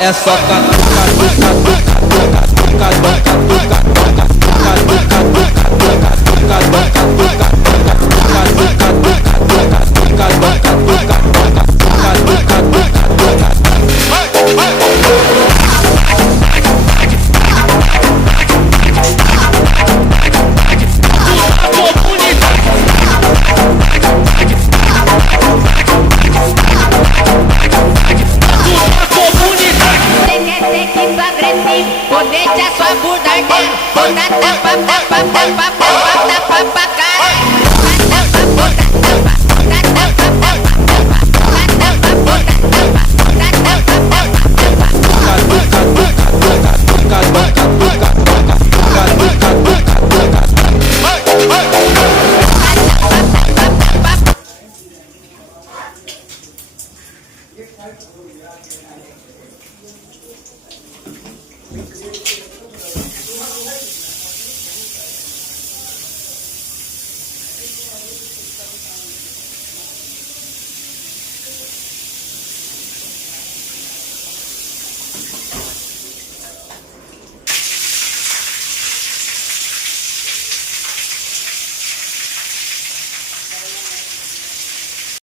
É só catuca, vou deixar sua bunda ardendo, vou dar tapa, tapa, tapa, tapa, tapa pra caralho. Thank you.